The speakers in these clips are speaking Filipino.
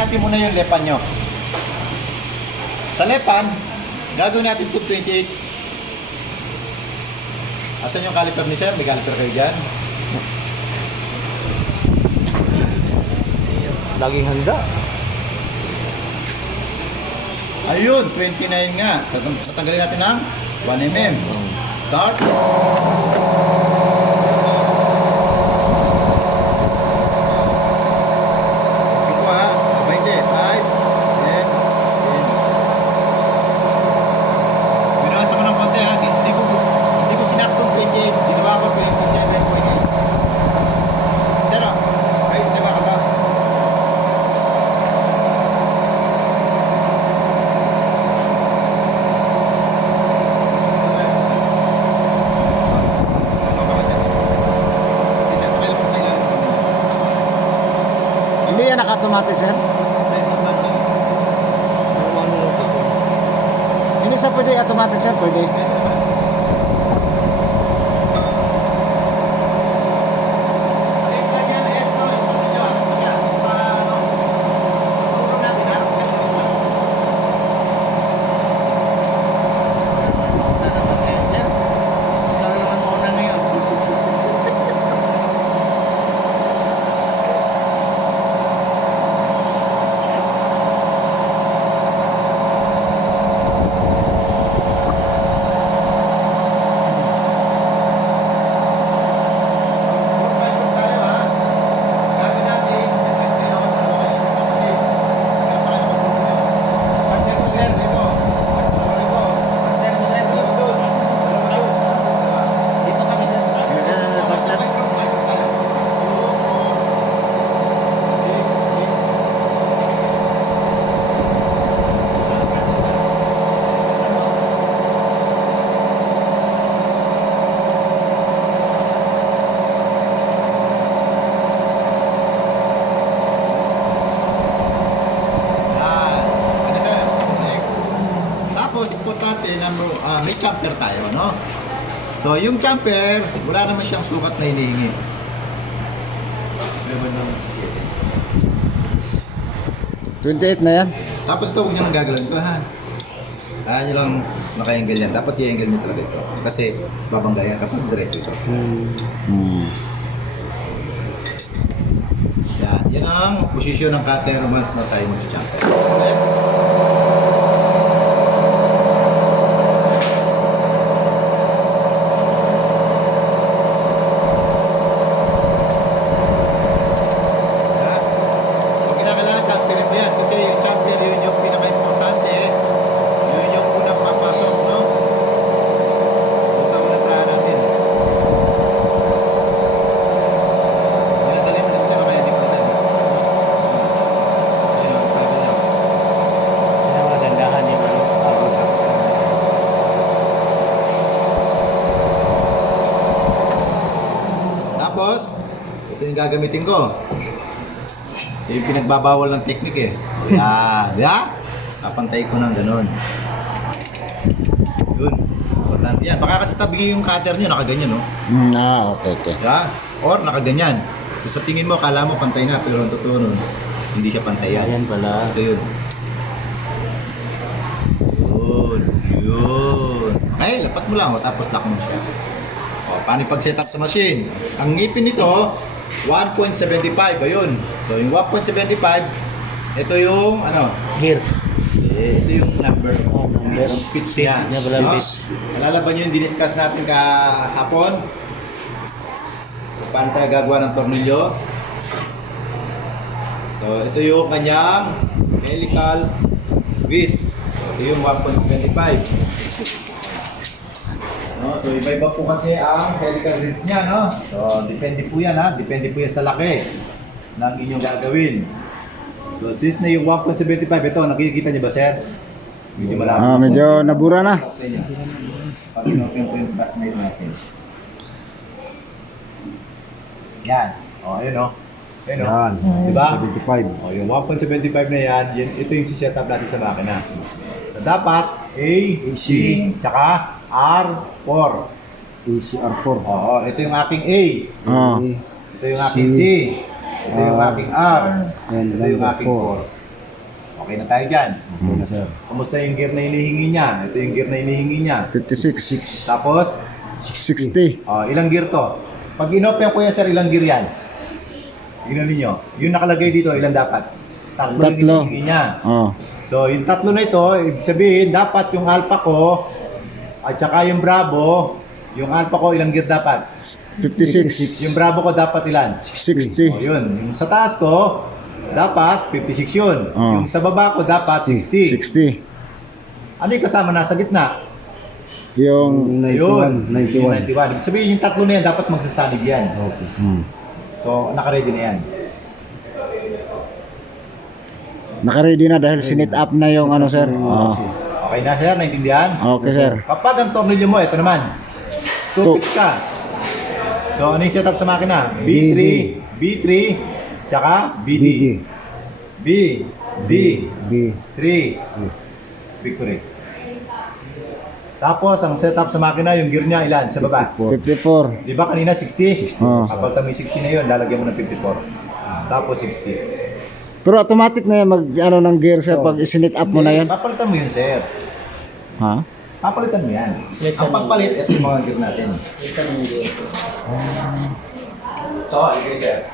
natin muna yung lepan nyo. Sa lepan, gagawin natin 228. Asan yung caliper ni sir? May caliper kayo dyan? Laging handa. Ayun, 29 nga. Tatanggalin natin ng 1mm. Start. Siko ha. 20, 5, 10, 10. Binasa ko ng konti ha. Hindi ko sinaktong 28. Ginawa ko 27.8. Sir, ay, sa baka ba? Hindi yan naka-automatic, sir? Hindi sa pwede automatic, sir? Pwede. Importante, may jumper tayo, no? So, yung jumper, wala naman siyang sukat na hinihingi. 28 na yan? Tapos ito, huwag nyo nang gagawin ito, ha? Kaya nyo lang maka-angle yan. Dapat i-angle nyo talaga ito. Kasi babanggayan kapag diretso ito. Yan ang posisyon ng cutter once na tayo mag-jumper. Okay? Tapos, ito yung gagamitin ko. Ito yung pinagbabawal ng technique eh. Yan, ya? Kapantay ko ng ganun. Yun. Importante yan. Baka kasi tabi yung cutter nyo, nakaganyan, no? Okay. Ya? Or nakaganyan. So, sa tingin mo, kala mo pantay na, pero ang totoo nun, hindi siya pantay yan. Ayan pala. Ito yun. Yun. Okay, lapat mo lang, tapos lock mo siya. Paano pag-setup sa machine? Ang ngipin nito, 1.75, ayun. So yung 1.75, ito yung ano? Gear. Ito yung number. Number. Pitch niya. No? Pitch. Alalaban nyo yung diniscuss natin kahapon. Paano tayo gagawa ng tornilyo? So ito yung kanyang helical width. So, ito yung 1.75. No, so iba-iba po kasi ang helical reeds niya, no? So depende po yan, ha? Depende po yan sa laki ng inyong gagawin. So since na yung 1.75, ito, nakikita niyo ba, sir? Medyo malaki. Medyo nabura na. Pag-inopen po yung class natin. Yan. O, ayun, o. Ayun, o. Yan. Diba? 75. O, yung 1.75 na yan, ito yung siset up natin sa makina. So, dapat A, C, tsaka R4. ACR4. Oo, ito yung aking A. Ito yung aking C. Ito yung aking R. And Ito yung number aking 4. Okay na tayo dyan. Okay na, sir. Kumusta yung gear na hinihingi niya? Ito yung gear na hinihingi niya. 56. Tapos, 60. ilang gear to? Pag inopen ko yan, sir, ilang gear yan? Tignan ninyo. Yung nakalagay dito, ilan dapat? Tatlo yung Tatlo. hinihingi niya. Oh. So, yung tatlo na ito, ibig sabihin, dapat yung alpha ko, at saka yung bravo, yung alpha ko, ilang gear dapat? 56. Yung bravo ko dapat ilan? 60. O yun, yung sa taas ko, dapat 56 yun. Oh. Yung sa baba ko, dapat 60. 60. Ano yung kasama na sa gitna? Yung Yun, 91. Ibig sabihin, yung tatlo na yan, dapat magsasanig yan. Okay. Hmm. So, naka-ready na yan. Naka-ready na dahil sinit up na yung ano, sir. Oh. Okay na, sir? Naintindihan? Okay, sir. Kapag ang tornilyo mo, ito naman. 2 picks ka. So, ano yung setup sa makina? B3, B3, tsaka BD. B, D, 3, victory. Tapos, ang setup sa makina, yung gear niya, ilan? Sa baba? 54. Di ba kanina 60? Oh. Kapag kami 60 na yun, lalagyan mo ng 54. Tapos 60. Pero automatic na yan mag ano ng gear, sir, pag isinit up mo na yan. Papalitan mo yun, sir. Ha? Papalitan mo yan. Ang pagpalit, ito yung mga gear natin. So, okay, sir.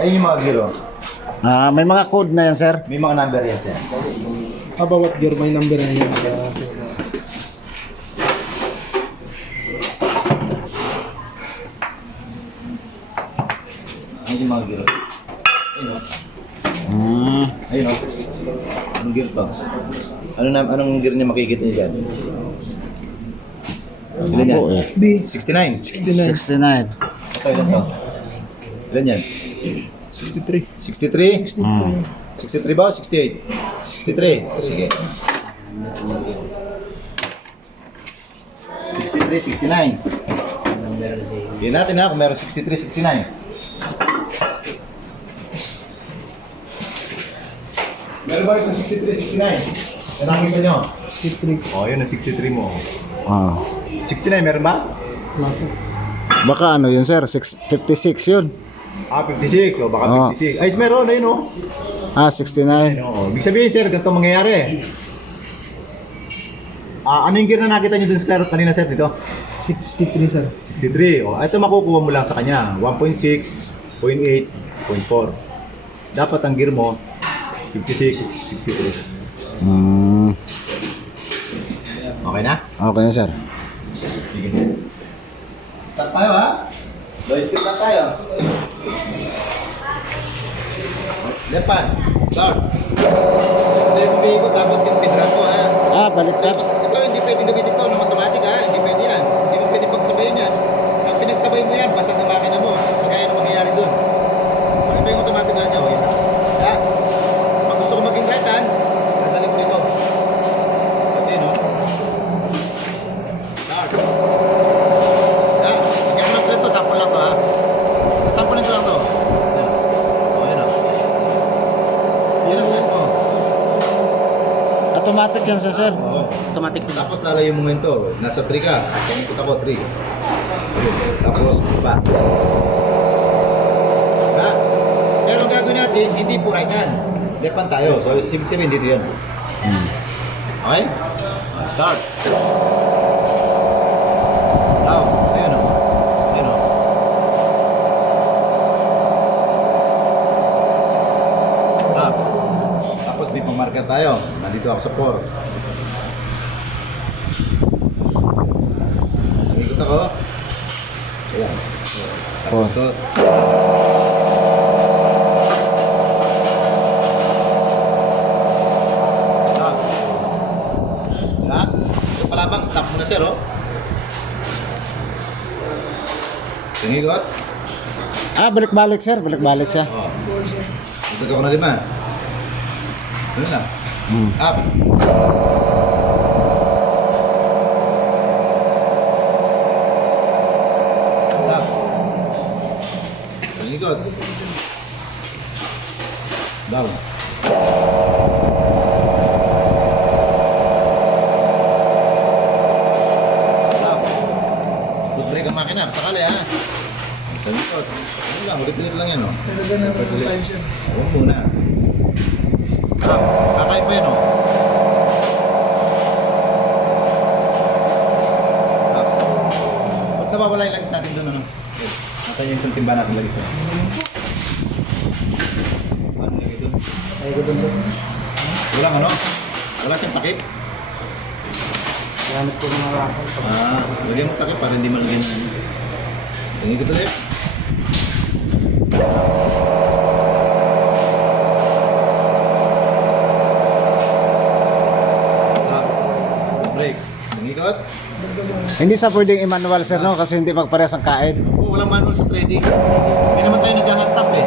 Ayun yung mga gear, oh. May mga code na yan, sir. May mga number yan, sir. Bawat gear may number na yan. Ayun yung mga gear, oh. Ayun, oh. Ayun, oh. Anong gear to? Anong gear niya makikita niya dyan? Ilan yan? Ako, eh. B. 69. 69. Ito, ilan to? Ilan yan? 63. 63? 63 ba o 68? 63. Sige. 63, 69. Hindi natin ha kung meron 63, 69. Meron ba ito 63, 69? Yan nakita nyo? 63. Oh, yun ang 63 mo. Ah. 69 meron ba? Nasa. Baka ano yun, sir? 56 yun. 56. O baka Oh. 56. Ay, meron. Ayun o. 69. Ayun, ibig sabihin sir, ganito mangyayari. Ano yung gear na nakita nyo dun sa klaro kanina sir dito? 63, sir. 63. O, ito makukuha mo lang sa kanya. 1.6, 0.8, 0.4. Dapat ang gear mo, 56, 63. Okay na? Okay na, sir. Sige. Start tayo ha? Low speed lang tayo. Lepan. Start. Ito yung umiikot, dapat yung pidra mo ha. Baliktad. Ito hindi pwedeng gamitin ito ng automatic ha. Hindi pwede yan. Hindi mo pwede pagsabayin yan. Pag pinagsabay mo yan, basag ang makina mo. Kagaya ng mangyayari dun. Ito yung automatic nga niya. Okay na. Ha? Pag gusto ko maging right hand, nadali mo rito. Okay no? Start. Ha? Hindi ako nag-trend to. Sample lang to ha. Sample nito lang to. Yan. O yan o. Yan ang trend mo. Automatic yan, sir. Oo. Automatic po. Tapos lalayo mo ngayon to. Nasa 3 ka. Pumikot ako 3. Tapos pa. Ha? Pero ang gagawin natin, hindi po right hand. Left hand tayo. So, ibig sabihin dito yun. Okay? Start. Now, ayun o. Ayun o. Stop. Tapos may pang-marker tayo. Nandito ako sa 4. Ikot ako. Ayan. Tapos ito. Stop. Yan. Ito pa lamang. Stop muna sir, oh. Singigot. Balik-balik, sir. Balik-balik siya. Oh. Ito ko na 5. Ano lang. Up. Stop. Singigot. Down. Stop. Foot brake ang makina. Sakali ha. Sa likod. Ano lang, ulit-ulit lang yan, oh. Talaga na ng time siya. Huwag muna. Kakain pa yun, oh. Ba't nawawala yung legs natin doon, ano? Nasa yung isang timba natin lagi ito. Ano lagi doon? Ay, ko doon. Walang ano? Wala siyang takip? Gamit ko mga rakal. Lagyan mo takip para hindi malagyan na. Tingin ko ulit. Break. Tingikot. Dagdag mo. Hindi sa pwedeng i-manual sir no kasi hindi magparehas ang kain. Oo, walang manual sa trading. Hindi naman tayo nag-hot-top eh.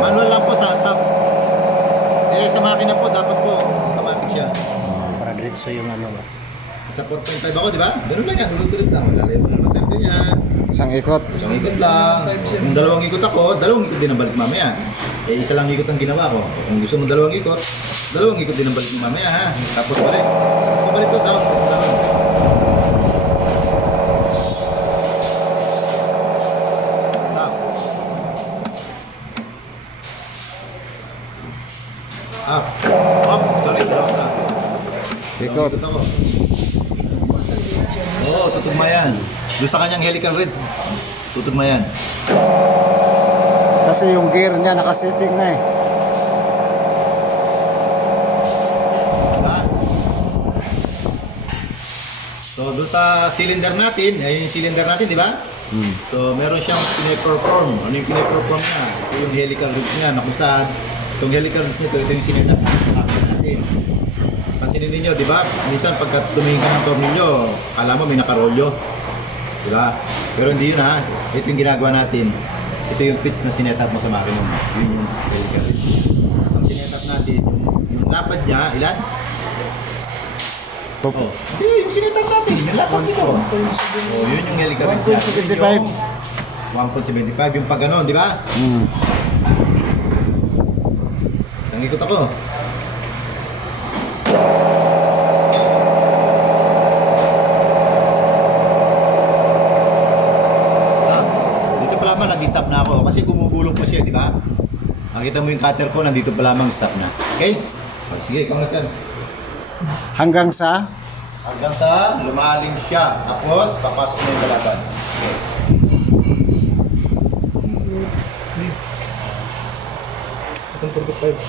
Manual lang po sa hot-top. Eh, sa makina po, dapat po, automatic siya. Para diretso yung ano ba. Sa 4.5 ako, di ba? Ganun lang yan, tulog-tulog lang. Wala rin mo naman sir yan. Isang ikot. Isang ikot lang. Kung dalawang ikot ako, dalawang ikot din ang balik mamaya. Eh, isa lang ikot ang ginawa ko. Kung gusto mo dalawang ikot din ang balik mo mamaya ha. Tapos balik. Balik to, down. Stop. Up. Up. Sorry, dalawang na. Ikot. Ikot ako. Oo, tutugma yan. Doon sa kanyang helical reds, tutugma yan. Kasi yung gear niya nakasetting na eh. Ha? So, doon sa cylinder natin, ay yung cylinder natin, di ba? So, meron siyang pine-perform. Ano yung pine-perform niya? Ito yung helical reds niya, na kung saan itong helical reds nito, ito yung sinetap natin. Pansinin ninyo, di ba? Minsan pagka tumingin ka ng tornilyo, kala mo may nakarolyo. Di ba? Pero hindi yun ha. Ito yung ginagawa natin. Ito yung pitch na sinetap mo sa makina mo. Yun yung helical reds. Ang sinetap natin, yung lapad niya, ilan? Oh. Hindi, yung sinetap natin, yung lapad nito. Oh, yun yung helical reds niya. 1.75. 1.75 yung pag ano, di ba? Isang ikot ako. Stop. Dito pa lamang nag-stop na ako kasi gumugulong pa siya, di ba? Nakita mo yung cutter ko, nandito pa lamang stop na. Okay? Oh, sige, ikaw na sir. Hanggang sa Hanggang sa lumalim siya. Tapos, papasok mo yung kalaban. Itong 45.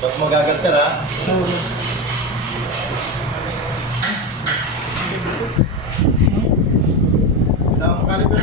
Tapos mo gagal sir ha. Tama mo caliper.